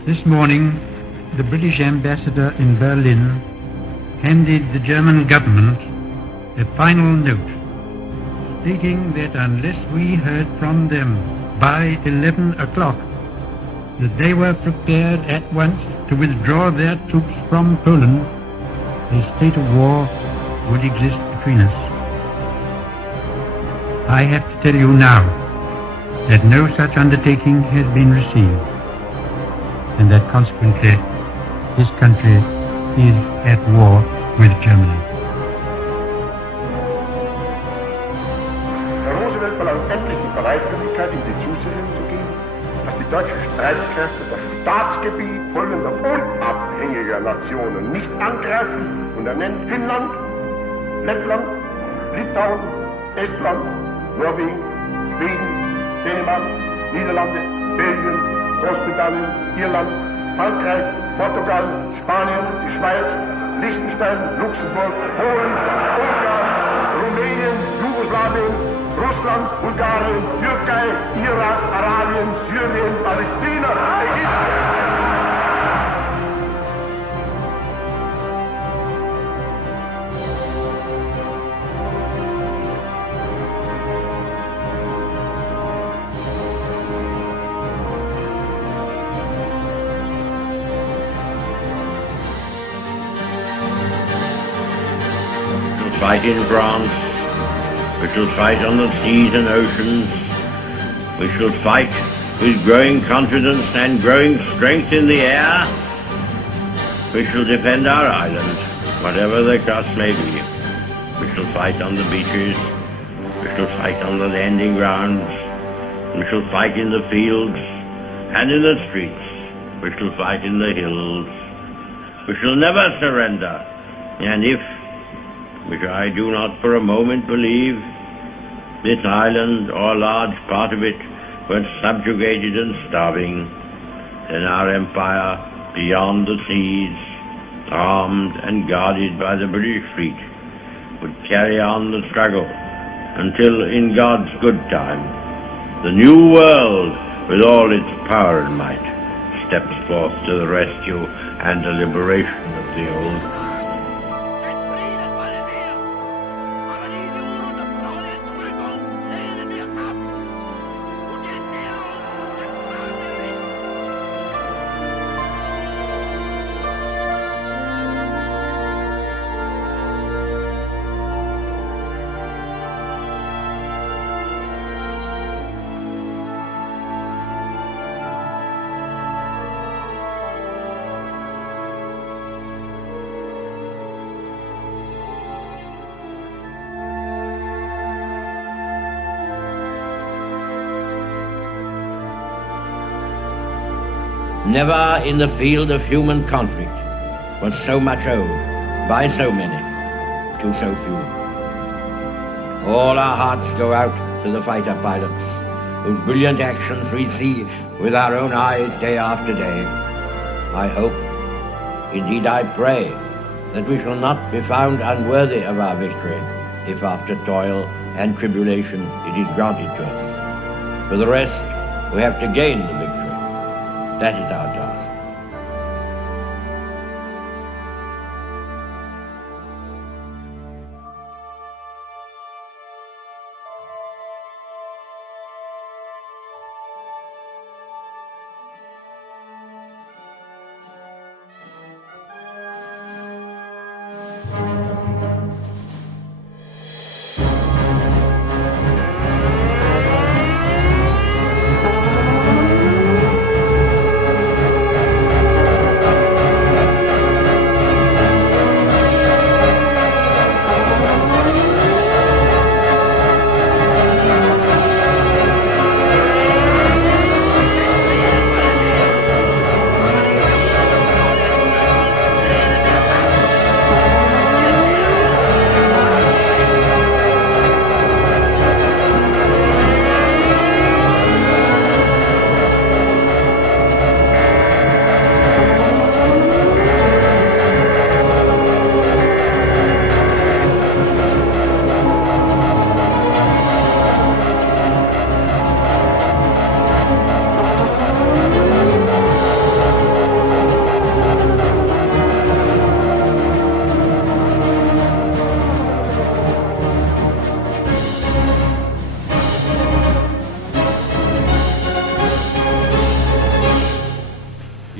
This morning, the British ambassador in Berlin handed the German government a final note stating that unless we heard from them by 11 o'clock, that they were prepared at once to withdraw their troops from Poland, a state of war would exist between us. I have to tell you now that no such undertaking has been received, and that consequently this country is at war with Germany. Herr Roosevelt verlangt endlich die Bereitwilligkeit, in die Zusicherung zu geben, dass die deutschen Streitkräfte das Staatsgebiet folgender unabhängiger Nationen nicht angreifen, und er nennt Finnland, Lettland, Litauen, Estland, Norwegen, Schweden, Dänemark, Niederlande, Belgien, Großbritannien, Irland, Frankreich, Portugal, Spanien, die Schweiz, Liechtenstein, Luxemburg, Polen, Ungarn, Rumänien, Jugoslawien, Russland, Bulgarien, Türkei, Irak, Arabien, Syrien, Palästina, Ägypten. Fight in France, we shall fight on the seas and oceans, we shall fight with growing confidence and growing strength in the air, we shall defend our island, whatever the cost may be. We shall fight on the beaches, we shall fight on the landing grounds, we shall fight in the fields and in the streets, we shall fight in the hills, we shall never surrender, and if, which I do not for a moment believe, this island or a large part of it were subjugated and starving, then our empire beyond the seas, armed and guarded by the British fleet, would carry on the struggle until, in God's good time, the new world, with all its power and might, steps forth to the rescue and the liberation of the old. Never in the field of human conflict was so much owed by so many to so few. All our hearts go out to the fighter pilots, whose brilliant actions we see with our own eyes day after day. I hope, indeed I pray, that we shall not be found unworthy of our victory, if after toil and tribulation it is granted to us. For the rest, we have to gain the victory. That is our task.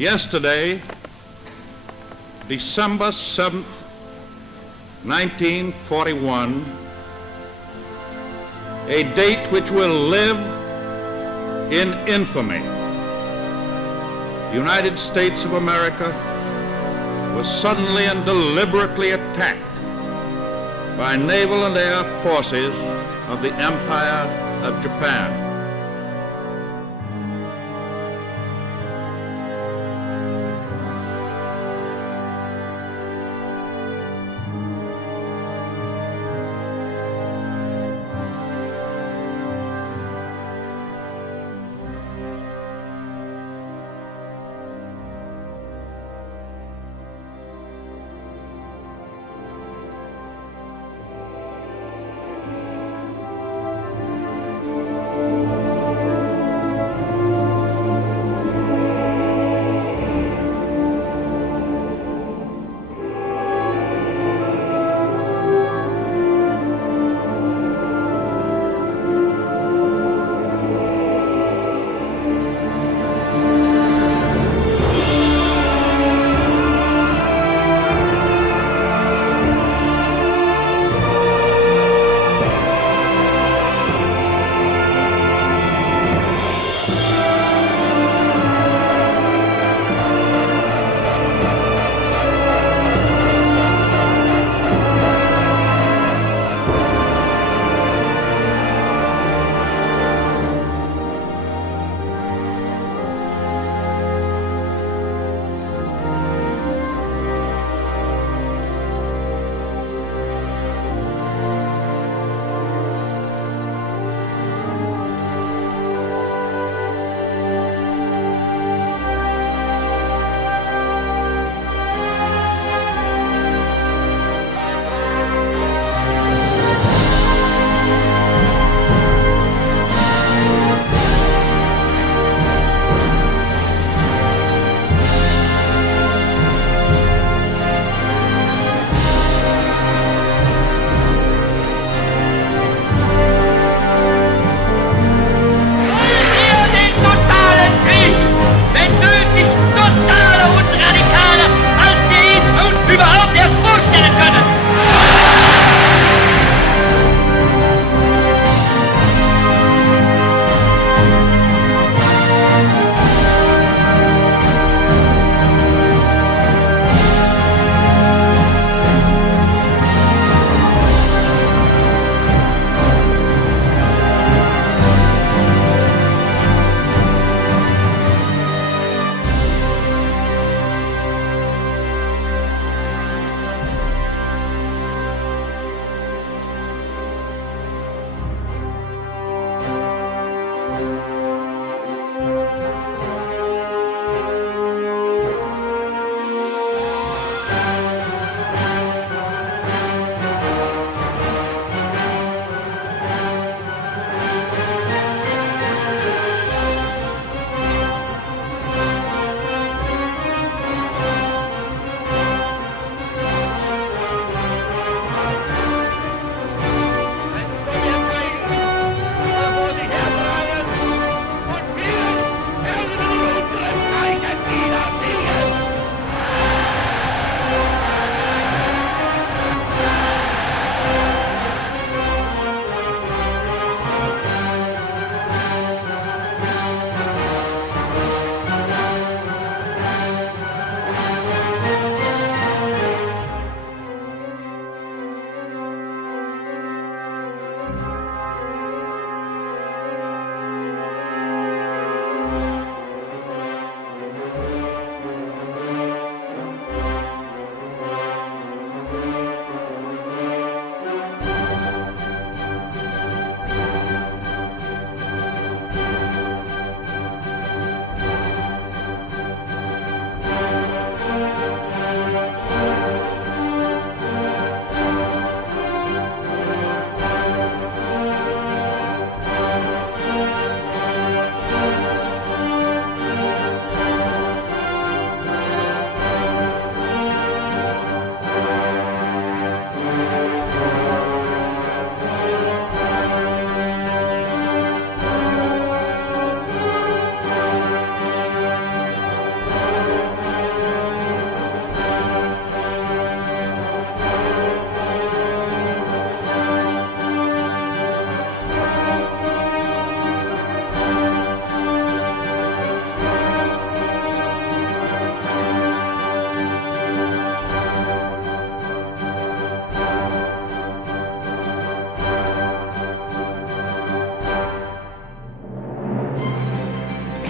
Yesterday, December 7th, 1941, a date which will live in infamy. The United States of America was suddenly and deliberately attacked by naval and air forces of the Empire of Japan.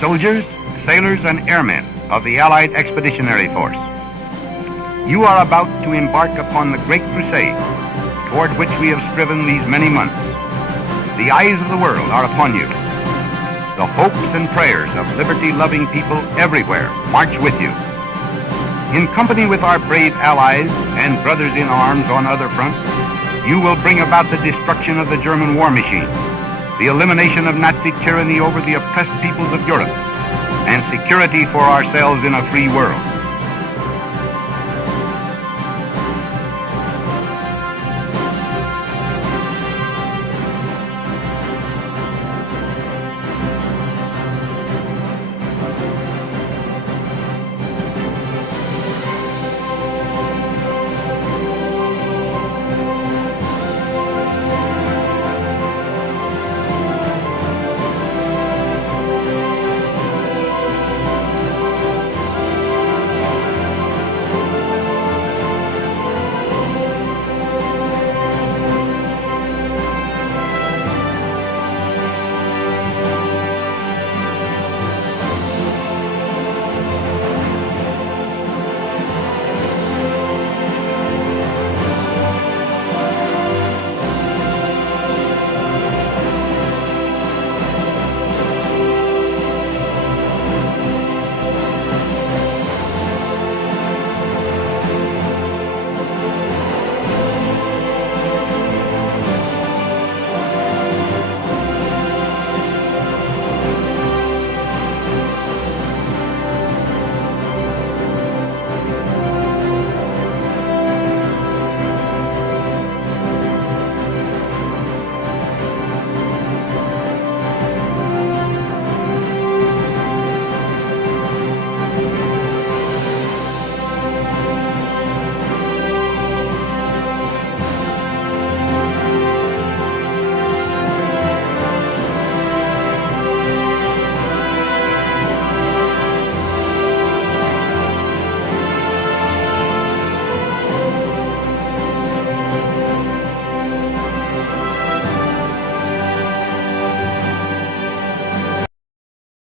soldiers, sailors, and airmen of the Allied Expeditionary Force. You are about to embark upon the great crusade toward which we have striven these many months. The eyes of the world are upon you. The hopes and prayers of liberty-loving people everywhere march with you. In company with our brave allies and brothers in arms on other fronts, you will bring about the destruction of the German war machine, the elimination of Nazi tyranny over the oppressed peoples of Europe, and security for ourselves in a free world.